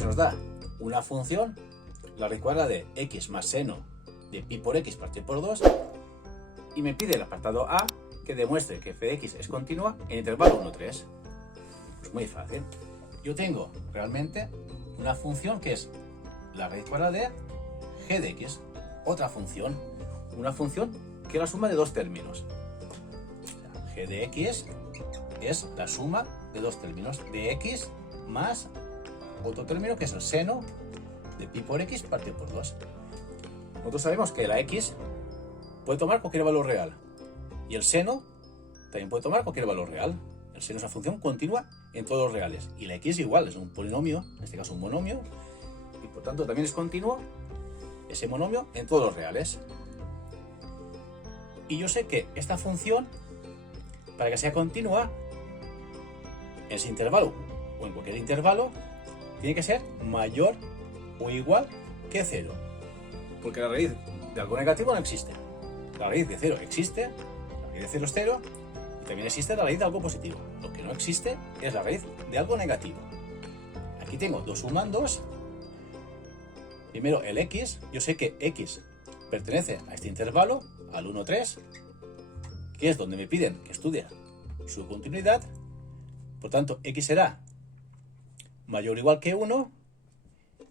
se nos da una función, la raíz cuadrada de x más seno de pi por x partido por 2, y me pide el apartado A que demuestre que f de x es continua en intervalo 1, 3. Pues muy fácil. Yo tengo realmente una función que es la raíz cuadrada de g de x, otra función, una función que es la suma de dos términos. O sea, g de x es la suma de dos términos, de x más otro término que es el seno de pi por x partido por 2. Nosotros sabemos que la x puede tomar cualquier valor real y el seno también puede tomar cualquier valor real. El seno es una función continua en todos los reales y la x igual, es un polinomio, en este caso un monomio, y por tanto también es continuo ese monomio en todos los reales. Y yo sé que esta función, para que sea continua en ese intervalo o en cualquier intervalo, tiene que ser mayor o igual que 0, porque la raíz de algo negativo no existe. La raíz de 0 existe, la raíz de 0 es 0, y también existe la raíz de algo positivo. Lo que no existe es la raíz de algo negativo. Aquí tengo dos sumandos. Primero el x, yo sé que x pertenece a este intervalo, al 1, 3, que es donde me piden que estudie su continuidad. Por tanto, x será mayor o igual que 1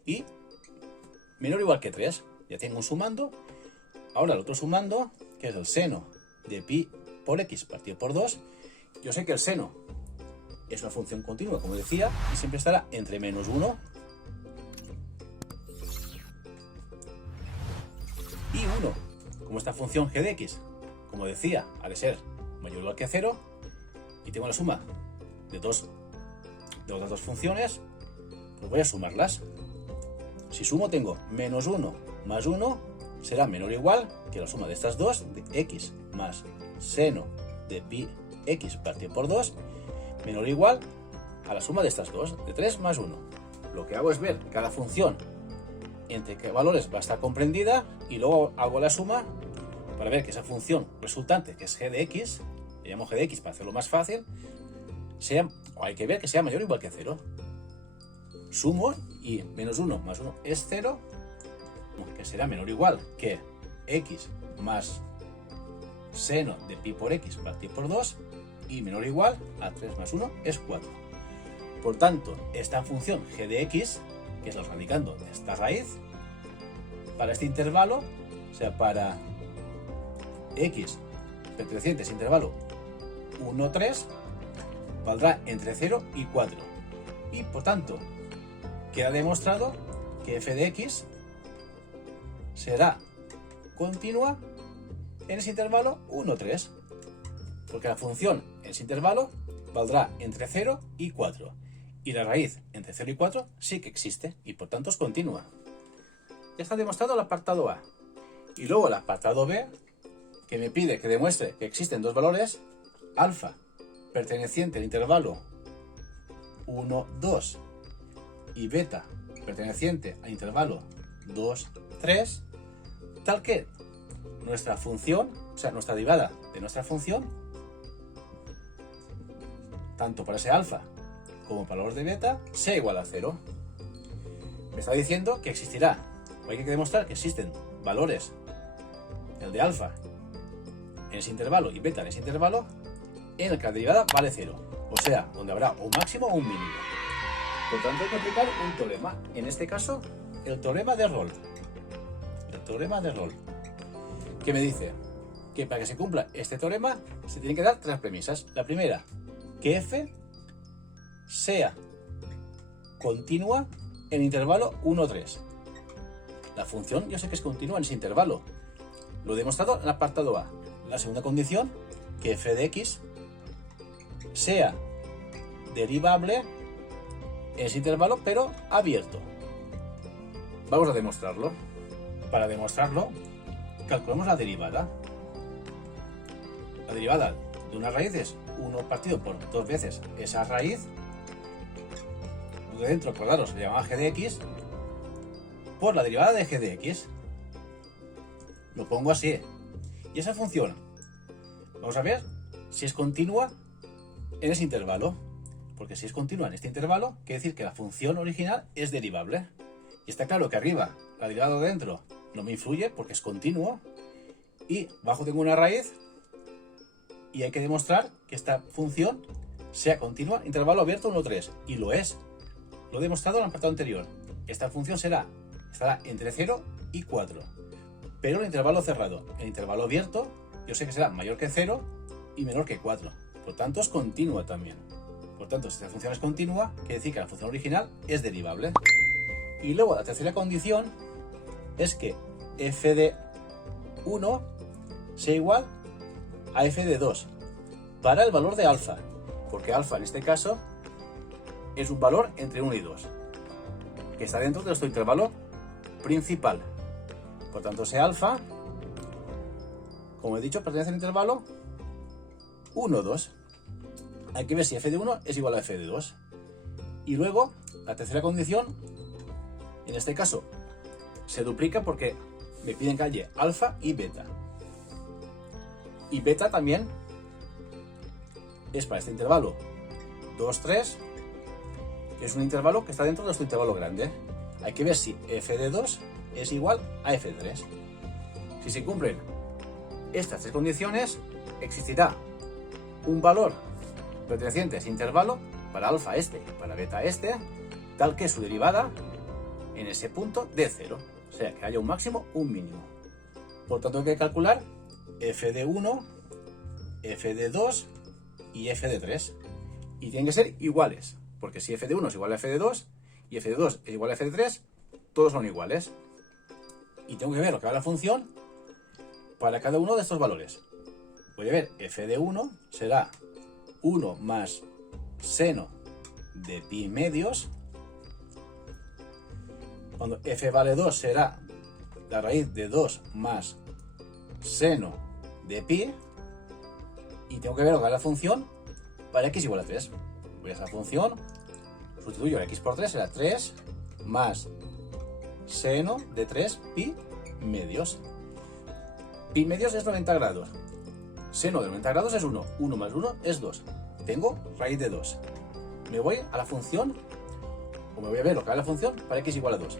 y menor o igual que 3. Ya tengo un sumando. Ahora el otro sumando, que es el seno de pi por x partido por 2. Yo sé que el seno es una función continua, como decía, y siempre estará entre menos 1 y 1. Como esta función g de x, como decía, ha de ser mayor o igual que 0, y tengo la suma de otras dos funciones, pues voy a sumarlas. Si sumo tengo menos 1 más 1 será menor o igual que la suma de estas dos, de x más seno de pi x partido por 2, menor o igual a la suma de estas dos, de 3 más 1. Lo que hago es ver cada función entre qué valores va a estar comprendida y luego hago la suma para ver que esa función resultante, que es g de x, le llamo g de x para hacerlo más fácil, hay que ver que sea mayor o igual que 0. Sumo y menos 1 más 1 es 0, que será menor o igual que x más seno de pi por x partido por 2, y menor o igual a 3 más 1 es 4. Por tanto, esta función g de x, que es el radicando de esta raíz, para este intervalo, o sea, para x perteneciente a ese intervalo 1, 3, valdrá entre 0 y 4. Y por tanto, queda demostrado que f de x será continua en ese intervalo 1, 3, porque la función en ese intervalo valdrá entre 0 y 4, y la raíz entre 0 y 4 sí que existe, y por tanto es continua. Ya está demostrado el apartado A. Y luego el apartado B, que me pide que demuestre que existen dos valores, alfa perteneciente al intervalo 1, 2 y beta perteneciente al intervalo 2, 3, tal que nuestra función, o sea, nuestra derivada de nuestra función, tanto para ese alfa como para el valor de beta, sea igual a 0. Me está diciendo que existirá, o hay que demostrar que existen valores, el de alfa en ese intervalo y beta en ese intervalo, en el que la derivada vale 0, o sea, donde habrá un máximo o un mínimo. Por tanto, hay que aplicar un teorema, en este caso, el teorema de Rolle. El teorema de Rolle, que me dice que para que se cumpla este teorema se tienen que dar tres premisas. La primera, que f sea continua en intervalo 1, 3. La función yo sé que es continua en ese intervalo. Lo he demostrado en el apartado A. La segunda condición, que f de x sea derivable en ese intervalo, pero abierto. Vamos a demostrarlo. Para demostrarlo, calculamos la derivada. La derivada de una raíz es 1 partido por 2 veces esa raíz. Lo de dentro, claro, se llama g de x, por la derivada de g de x. Lo pongo así. Y esa función, vamos a ver si es continua en ese intervalo. porque si es continua en este intervalo, quiere decir que la función original es derivable. Y está claro que arriba, la derivada de dentro, no me influye porque es continuo. Y abajo tengo una raíz y hay que demostrar que esta función sea continua, intervalo abierto 1, 3. Y lo es. Lo he demostrado en el apartado anterior. Esta función estará entre 0 y 4. Pero en intervalo cerrado. En intervalo abierto, yo sé que será mayor que 0 y menor que 4. Por tanto, es continua también. Por tanto, si esta función es continua, quiere decir que la función original es derivable. Y luego la tercera condición es que f de 1 sea igual a f de 2 para el valor de alfa, porque alfa en este caso es un valor entre 1 y 2, que está dentro de nuestro intervalo principal. Por tanto, ese alfa, como he dicho, pertenece al intervalo 1, 2. Hay que ver si f de 1 es igual a f de 2. Y luego, la tercera condición, en este caso, se duplica porque me piden que haya alfa y beta. Y beta también es para este intervalo 2, 3, que es un intervalo que está dentro de nuestro intervalo grande. Hay que ver si f de 2 es igual a f de 3. Si se cumplen estas tres condiciones, existirá un valor perteneciente a ese intervalo para alfa este y para beta este, tal que su derivada en ese punto de 0. O sea, que haya un máximo, un mínimo. Por tanto, hay que calcular f de 1, f de 2 y f de 3. Y tienen que ser iguales, porque si f de 1 es igual a f de 2 y f de 2 es igual a f de 3, todos son iguales. Y tengo que ver lo que va la función para cada uno de estos valores. Voy a ver, f de 1 será 1 más seno de pi medios. Cuando f vale 2 será la raíz de 2 más seno de pi. Y tengo que ver lo que va la función para x igual a 3. Voy a esa función, sustituyo el x por 3, será 3 más seno de 3 pi medios. Pi medios es 90 grados. Seno de 90 grados es 1. 1 más 1 es 2. Tengo raíz de 2. Me voy a la función, o me voy a ver lo que va la función para x igual a 2.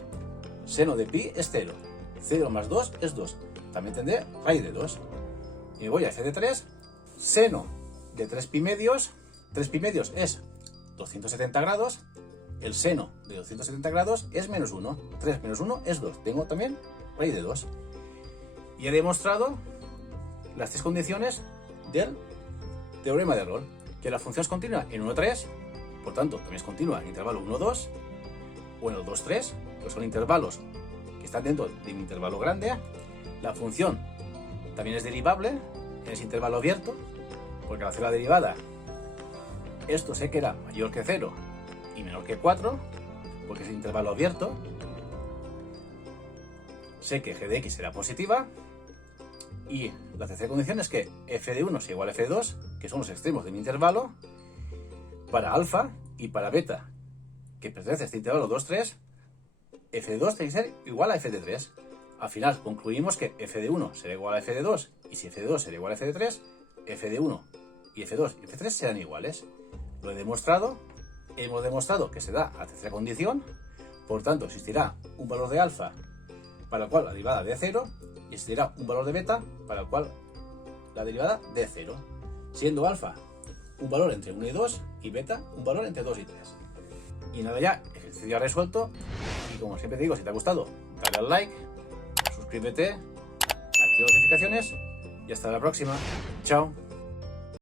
Seno de pi es 0. 0 más 2 es 2. También tendré raíz de 2. Y me voy a f de 3. Seno de 3 pi medios. 3 pi medios es 270 grados. El seno de 270 grados es menos 1. 3 menos 1 es 2. Tengo también raíz de 2. Y he demostrado las tres condiciones del teorema de Rolle. Que la función es continua en 1, 3. Por tanto, también es continua en el intervalo 1, 2. O en el 2, 3. Que son intervalos que están dentro de mi intervalo grande. La función también es derivable en ese intervalo abierto. Porque al hacer la derivada, esto sé que era mayor que 0 y menor que 4, porque es intervalo abierto. Sé que g de x será positiva. Y la tercera condición es que f de 1 sea igual a f de 2, que son los extremos de mi intervalo, para alfa y para beta, que pertenece a este intervalo 2, 3, f de 2 tiene que ser igual a f de 3. Al final concluimos que f de 1 será igual a f de 2, y si f de 2 será igual a f de 3, f de 1 y f de 2 y f de 3 serán iguales. Lo he demostrado, hemos demostrado que se da a la tercera condición, por tanto existirá un valor de alfa para el cual la derivada de 0, y existirá un valor de beta para el cual la derivada de 0, siendo alfa un valor entre 1 y 2 y beta un valor entre 2 y 3. Y nada, ya, ejercicio ya resuelto. Y como siempre te digo, si te ha gustado, dale al like, suscríbete, activa notificaciones y hasta la próxima. Chao.